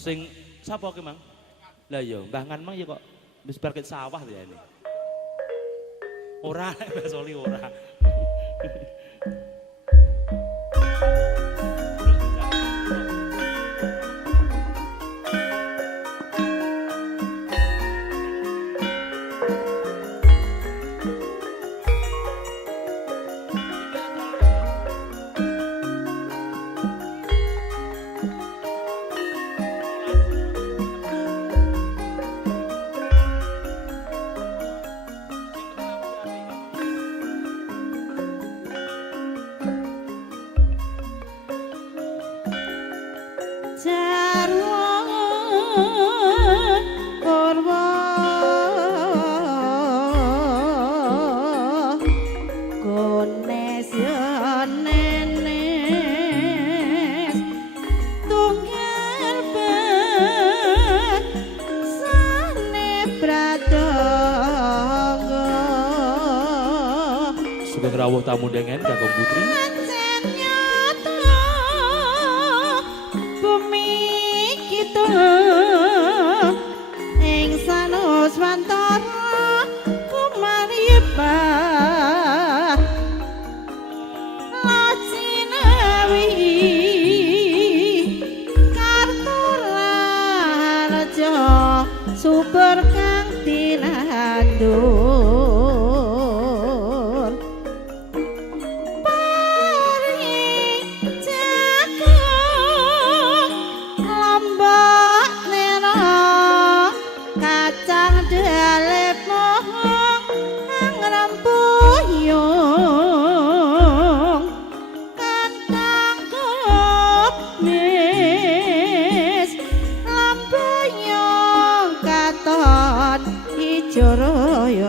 Sing sapa ki, Mang? Lah ya, Mbah Ngan mang ya kok wis parkir sawah ya ini. Ora, Mbah Soli ora. Sugeng rawuh tamu dengen Kakung Putri. Bumi kita ing sanus wantara kumaripah lacinawi Kartoraja super kang tinandur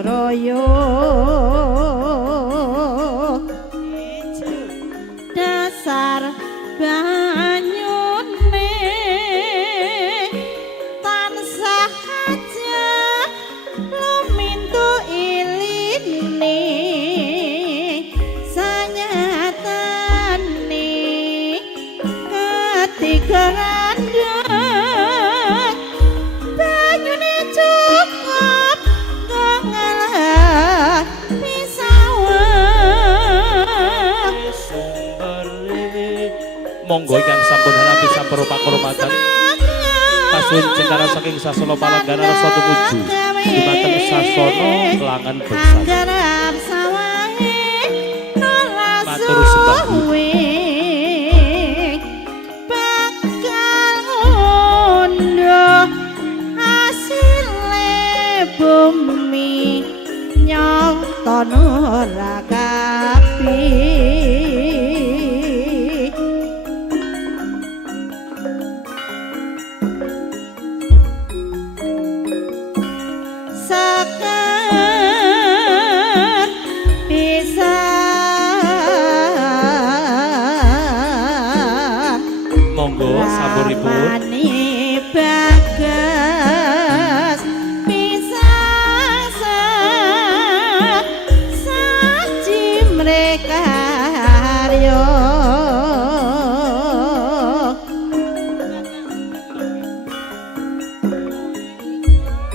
royo dasar banyune tansah aja lumintu iline sanyatane ketika randang banyune cukup monggo ingkang sampun hanapi sampero pakurmatan kasuwun cengkara saking Sasana Palanggana rasa tumuju dumateng Sasana Langan Bersatu matur sembah bakal ngunduh hasile bumi nyatana ora kabeh sampuripun bagas pisang saji mereka haryo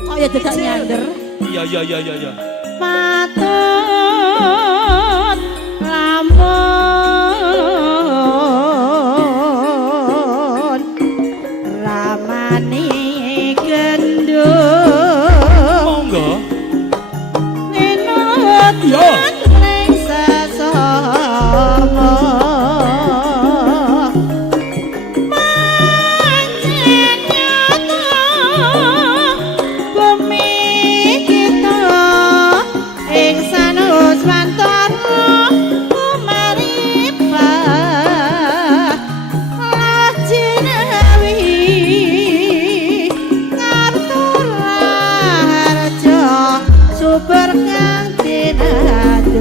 oh ya tidak nyander iya patut lamun ramani gendut monggo nenut ning sesama pancen nyata bumi kita ing sanus wantara kumaripah lajinawi Kartoraja super kang tinandur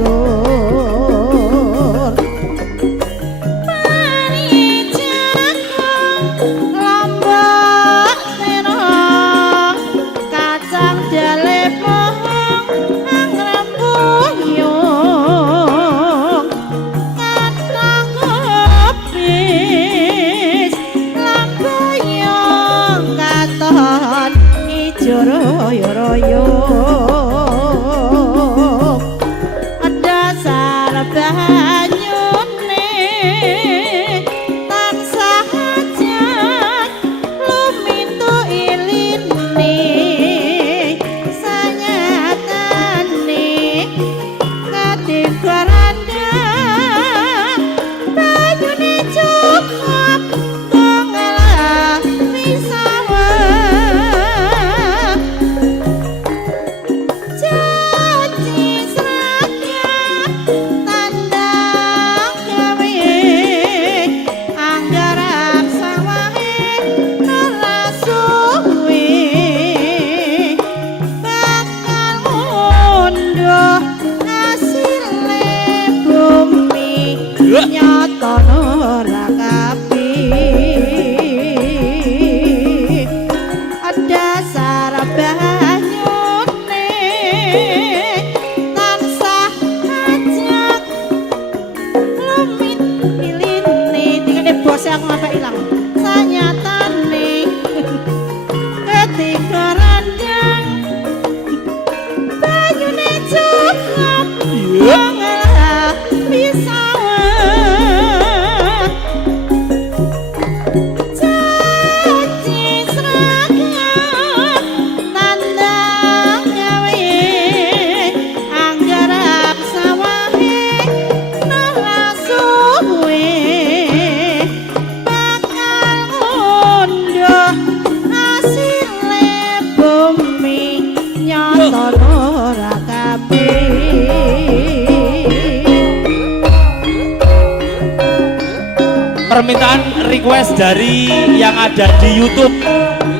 permintaan request dari yang ada di YouTube,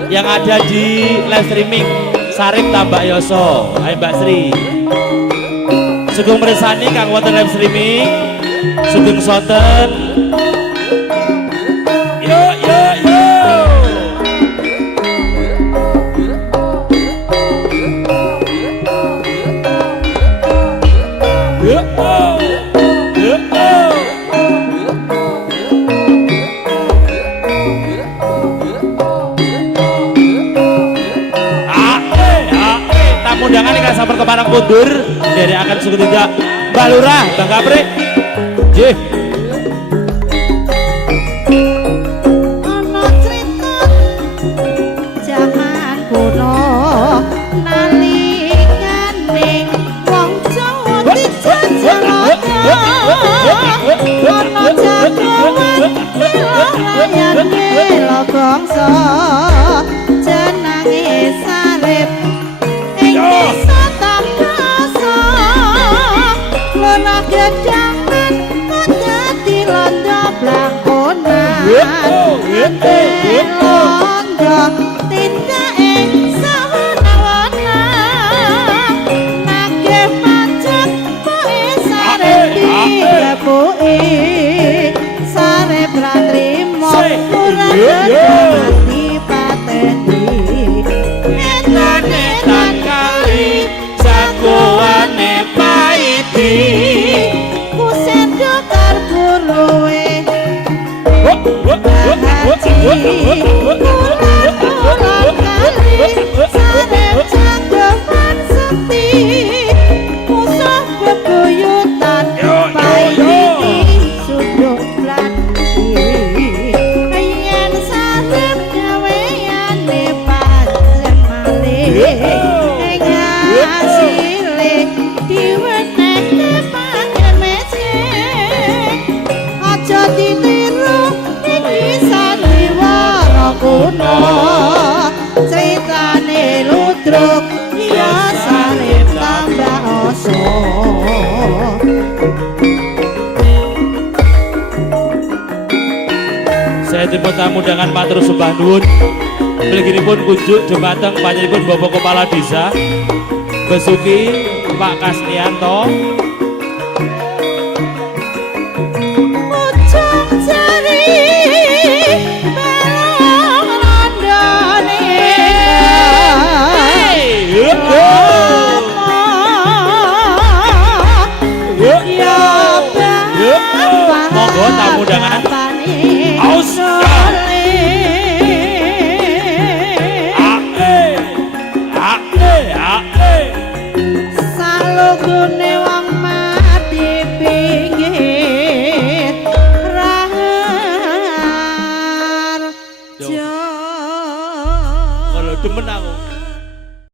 yang ada di live streaming Sarip Tambak Yoso. Ayo Mbak Sri. Sugeng meresani kang wonten live streaming, sugeng sonten. Yo yo yo. Yo oh. Yo oh. Tamu undangan ingkang sampun keparang mundur dari akan suku tiga Mbak Lurah, Bang Kapri. Nggih. Ana crita jaman kuno nalikane wong Jawa dijajalaken. Ana jagoan rakyat bela bangsa jenenge Sarip. Desa Tambasa Lorah gedangan Dadi londo blakonan Ate londo tindake sawana-wana Nagih pajak poe Sarip dikepuki Sarip ra trimo ora gedhe pateni jagoane paiti kusendo karburuwe Sarip jagoan sekti musuh bebuyutan paiti suduk blati yen Sarip gaweane pancen malih asile diwenehke panjen mesken aja ditiru iki sandiwara kuno critane ludruk ya Sarip Tambak Oso. Saya jemput tamu dengan matur sembah nuwun. Mliginipun kunjuk dumateng panjenenganipun Bapak Kepala Desa Besuki Pak Kasnianto. Ujung jari belong randane monggo tamu undangan. Aus. Salugune wong mati pinggir rahar jo. Kalau demen aku.